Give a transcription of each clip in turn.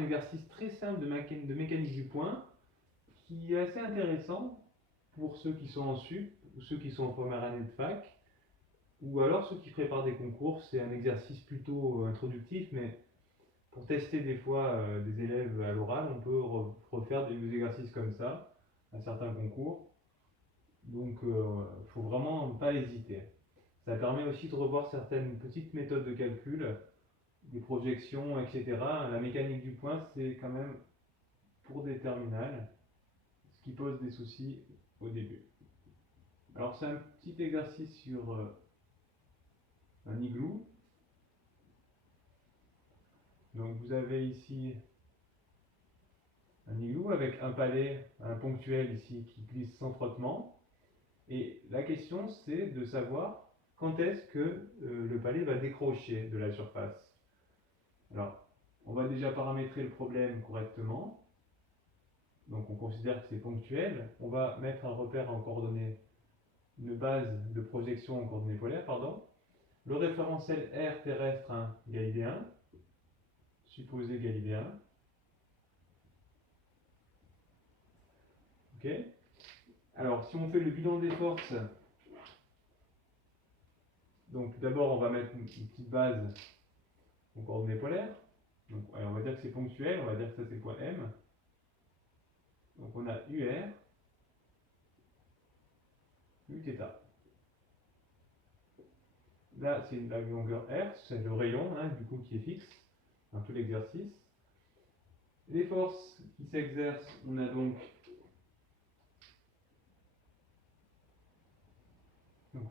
un exercice très simple de mécanique du point qui est assez intéressant pour ceux qui sont en sup, ou ceux qui sont en première année de fac, ou alors ceux qui préparent des concours. C'est un exercice plutôt introductif, mais pour tester des fois des élèves à l'oral, on peut refaire des exercices comme ça à certains concours. Donc il ne faut vraiment pas hésiter. Ça permet aussi de revoir certaines petites méthodes de calcul, des projections, etc. La mécanique du point, c'est quand même pour des terminales, ce qui pose des soucis au début. Alors c'est un petit exercice sur un igloo. Donc vous avez ici un igloo avec un palais, un ponctuel ici qui glisse sans frottement. Et la question c'est de savoir quand est-ce que le palais va décrocher de la surface. Alors on va déjà paramétrer le problème correctement. Donc on considère que c'est ponctuel. On va mettre un repère en coordonnées, une base de projection en coordonnées polaires, pardon. Le référentiel R terrestre galiléen, supposé galiléen. Ok. Alors si on fait le bilan des forces, donc d'abord on va mettre une petite base en coordonnées polaires. Donc on va dire que c'est ponctuel, on va dire que ça c'est le point M. Donc on a UR, Uθ. Là c'est la longueur R, c'est le rayon du coup qui est fixe dans tout l'exercice. Les forces qui s'exercent, on a donc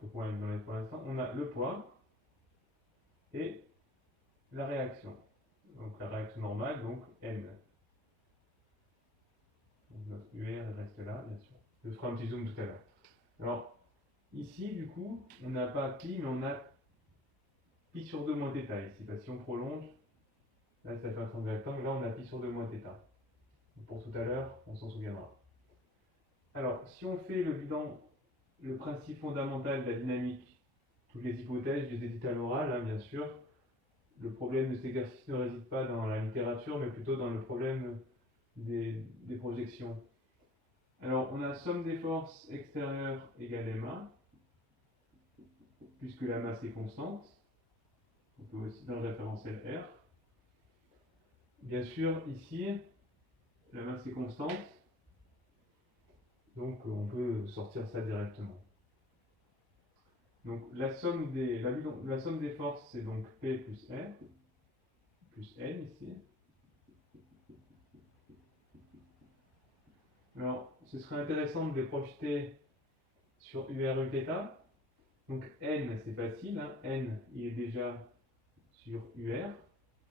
le point est dans les pour l'instant, on a le poids et la réaction. Donc la réaction normale, donc N. Donc notre UR reste là, bien sûr. Je ferai un petit zoom tout à l'heure. Alors, ici, du coup, on n'a pas pi, mais on a pi sur 2 moins θ ici. Parce que si on prolonge, là ça fait un triangle rectangle, là on a pi sur 2 moins θ. Donc pour tout à l'heure, on s'en souviendra. Alors, si on fait le bilan, le principe fondamental de la dynamique, toutes les hypothèses, je les ai dites à l'oral, bien sûr. Le problème de cet exercice ne réside pas dans la littérature, mais plutôt dans le problème des projections. Alors, on a somme des forces extérieures égale ma, puisque la masse est constante. On peut aussi dans le référentiel R. Bien sûr, ici, la masse est constante, donc on peut sortir ça directement. Donc la somme des forces, c'est donc P plus R, plus N ici. Alors, ce serait intéressant de les projeter sur UR Uθ. Donc N, c'est facile, N, il est déjà sur UR,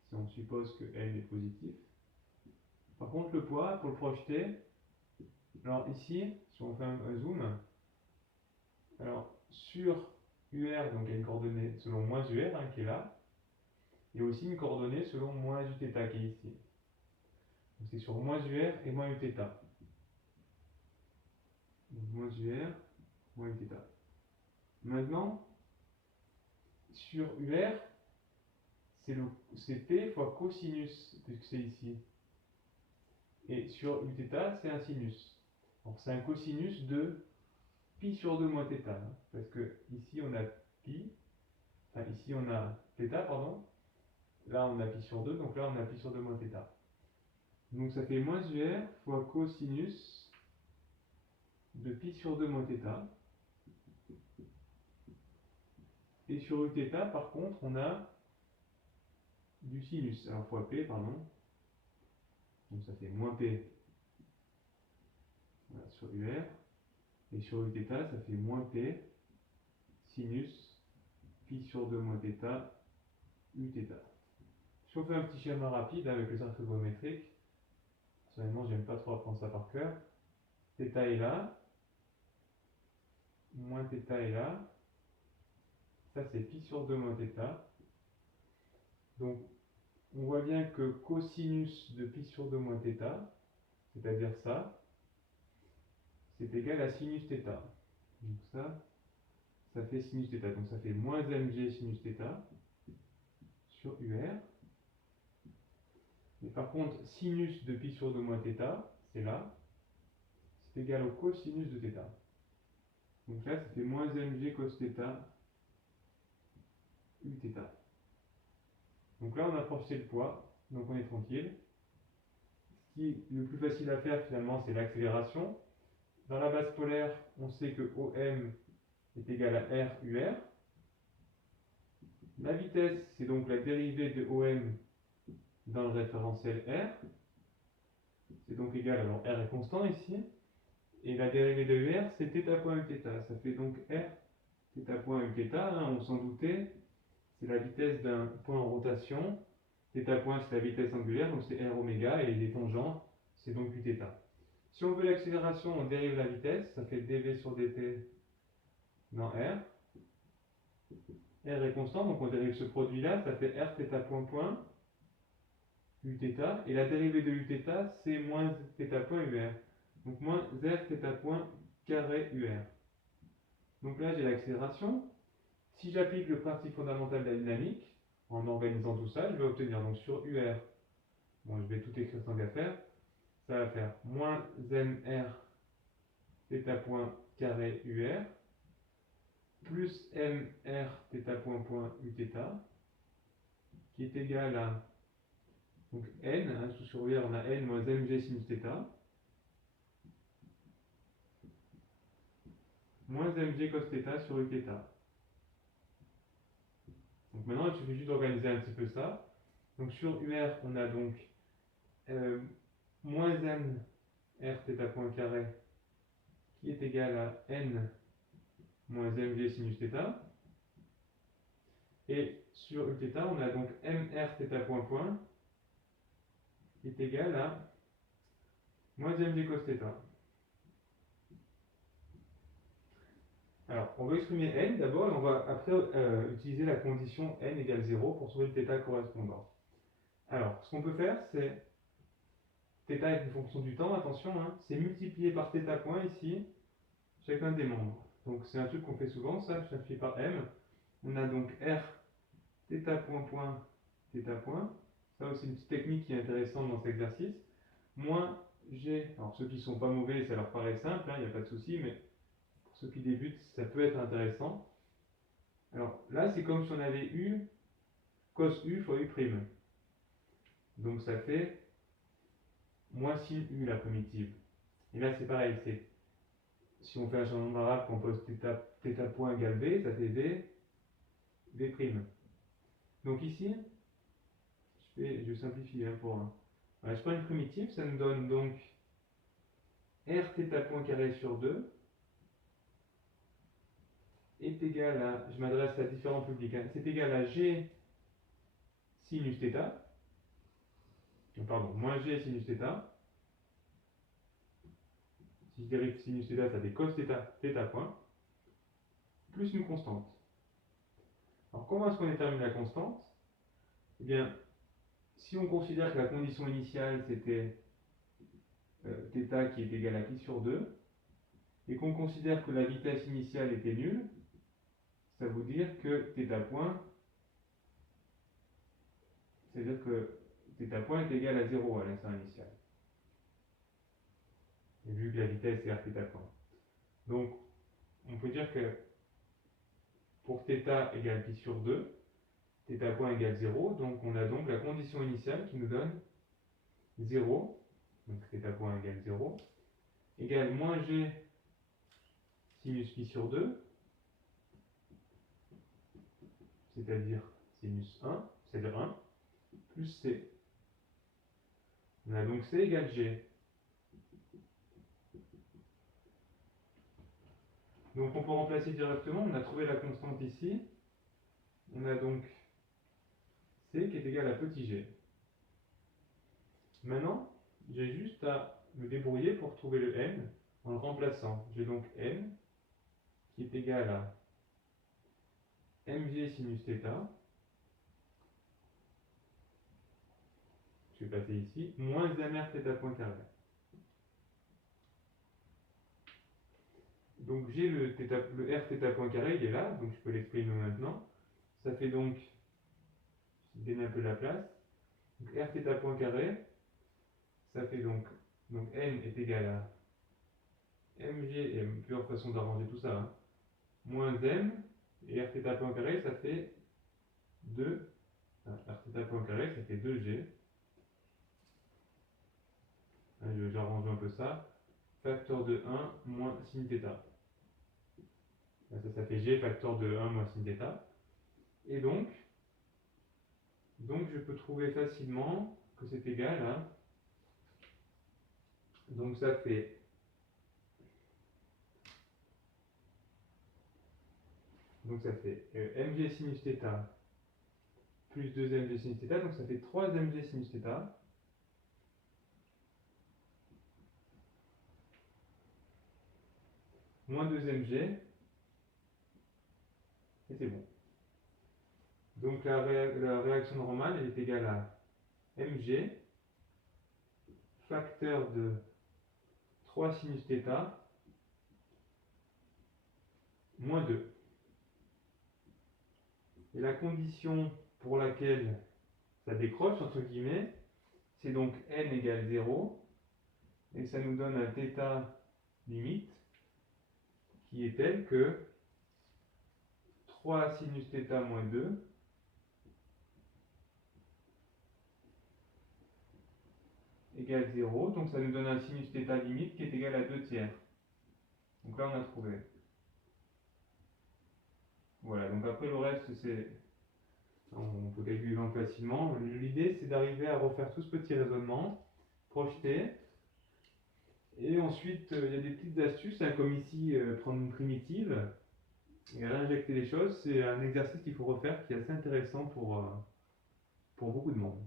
si on suppose que N est positif. Par contre, le poids, pour le projeter, alors ici, si on fait un zoom, alors sur UR, donc il y a une coordonnée selon moins UR qui est là, et aussi une coordonnée selon moins Uθ qui est ici. Donc c'est sur moins UR et moins Uθ. Donc moins UR, moins Uθ. Maintenant, sur UR, c'est P fois cosinus, puisque c'est ici. Et sur Uθ, c'est un sinus. Donc c'est un cosinus de pi sur 2 moins θ. Parce que ici on a pi, enfin ici on a θ, pardon. Là on a pi sur 2, donc là on a pi sur 2 moins θ. Donc ça fait moins UR fois cosinus de pi sur 2 moins θ. Et sur Uθ, par contre, on a du sinus. Alors fois P, pardon. Donc ça fait moins P voilà, sur UR. Et sur Uθ, ça fait moins P sinus pi sur 2 moins θ Uθ. Si on fait un petit schéma rapide avec le cercle trigonométrique, personnellement, j'aime pas trop apprendre ça par cœur. θ est là, moins θ est là. Ça, c'est pi sur 2 moins θ. Donc, on voit bien que cosinus de pi sur 2 moins θ, c'est-à-dire ça, c'est égal à sinus θ. Donc ça fait sinus θ. Donc ça fait moins mg sinus θ sur UR. Mais par contre, sinus de pi sur 2 moins θ, c'est là, c'est égal au cosinus de θ. Donc là, ça fait moins mg cos θ uθ. Donc là, on a approché le poids, donc on est tranquille. Ce qui est le plus facile à faire finalement, c'est l'accélération. Dans la base polaire, on sait que OM est égal à R UR. La vitesse, c'est donc la dérivée de OM dans le référentiel R. C'est donc égal, alors R est constant ici. Et la dérivée de UR, c'est θ point uθ. Ça fait donc R θ point uθ, hein, on s'en doutait. C'est la vitesse d'un point en rotation. Θ point, c'est la vitesse angulaire, donc c'est R oméga, et les tangents, c'est donc uθ. Si on veut l'accélération, on dérive la vitesse, ça fait dv sur dt dans R. R est constant, donc on dérive ce produit-là, ça fait R θ point point uθ, et la dérivée de uθ, c'est moins θ point UR. Donc moins R θ point carré UR. Donc là, j'ai l'accélération. Si j'applique le principe fondamental de la dynamique, en organisant tout ça, je vais obtenir donc sur UR, bon, je vais tout écrire tant qu'à faire, ça va faire moins mr θ point carré UR plus mr θ point point uθ qui est égal à donc n, hein, sous sur UR on a n moins mg sinus θ moins mg cos θ sur uθ. Donc maintenant il suffit juste d'organiser un petit peu ça. Donc sur UR on a donc moins m r θ point carré qui est égal à n moins mg sinus θ. Et sur uθ, on a donc mr θ point point qui est égal à moins mg cos θ. Alors, on va exprimer n d'abord et on va après utiliser la condition n égale 0 pour trouver le θ correspondant. Alors, ce qu'on peut faire, c'est θ est une fonction du temps, attention, hein, c'est multiplié par θ point ici, chacun des membres. Donc c'est un truc qu'on fait souvent, ça, je simplifie par m. On a donc r θ point point θ point. Ça aussi une petite technique qui est intéressante dans cet exercice. Moins g, alors ceux qui ne sont pas mauvais, ça leur paraît simple, il n'y a pas de souci, mais pour ceux qui débutent, ça peut être intéressant. Alors là, c'est comme si on avait u cos u fois u prime. Donc ça fait moins sin u la primitive. Et là, c'est pareil, c'est si on fait un changement d'arabe, qu'on pose θ point égale v, ça fait v prime. Donc ici, je simplifie hein, pour un. Voilà, je prends une primitive, ça nous donne donc r θ point carré sur 2 est égal à, je m'adresse à différents publics, hein, c'est égal à g sinus θ, pardon, moins g sinus θ. Si je dérive sinus θ, ça fait cos θ point, plus une constante. Alors comment est-ce qu'on détermine la constante? Eh bien, si on considère que la condition initiale c'était θ qui est égal à pi sur 2, et qu'on considère que la vitesse initiale était nulle, ça veut dire que θ point, c'est-à-dire que θ point est égal à 0 à l'instant initial. Et vu que la vitesse est r θ point. Donc, on peut dire que pour θ égale pi sur 2, θ point égale 0, donc on a donc la condition initiale qui nous donne 0, donc θ point égale 0, égale moins g sinus pi sur 2, c'est-à-dire sinus 1, c'est-à-dire 1, plus c. On a donc c égale g. Donc on peut remplacer directement, on a trouvé la constante ici, on a donc c qui est égal à petit g. Maintenant, j'ai juste à me débrouiller pour trouver le n en le remplaçant. J'ai donc n qui est égal à mg sinus θ, je vais passer ici, moins mr θ point carré. Donc j'ai le r θ point carré, il est là, donc je peux l'exprimer maintenant. Ça fait donc, je démets un peu la place, Donc r θ point carré, ça fait donc n est égal à mg, et plusieurs façons d'arranger tout ça, hein, moins m, et r θ point carré, ça fait 2, r θ point carré, ça fait 2g. J'arrange un peu ça. Facteur de 1 moins sin θ. Ça fait g facteur de 1 moins sin θ. Et donc je peux trouver facilement que c'est égal à... Donc ça fait... mg sinus θ plus 2mg sinus θ, donc ça fait 3mg sinus θ. Moins 2mg, et c'est bon. Donc la réaction normale, elle est égale à mg, facteur de 3 sinus θ, moins 2. Et la condition pour laquelle ça décroche, entre guillemets, c'est donc n égale 0, et ça nous donne un θ limite qui est tel que 3 sinus θ moins 2 égale 0, donc ça nous donne un sinus θ limite qui est égal à 2 tiers. Donc là on a trouvé. Voilà, donc après le reste c'est... On peut calculer facilement. L'idée c'est d'arriver à refaire tout ce petit raisonnement, projeter, et ensuite il y a des petites astuces, hein, comme ici prendre une primitive et réinjecter les choses. C'est un exercice qu'il faut refaire qui est assez intéressant pour beaucoup de monde.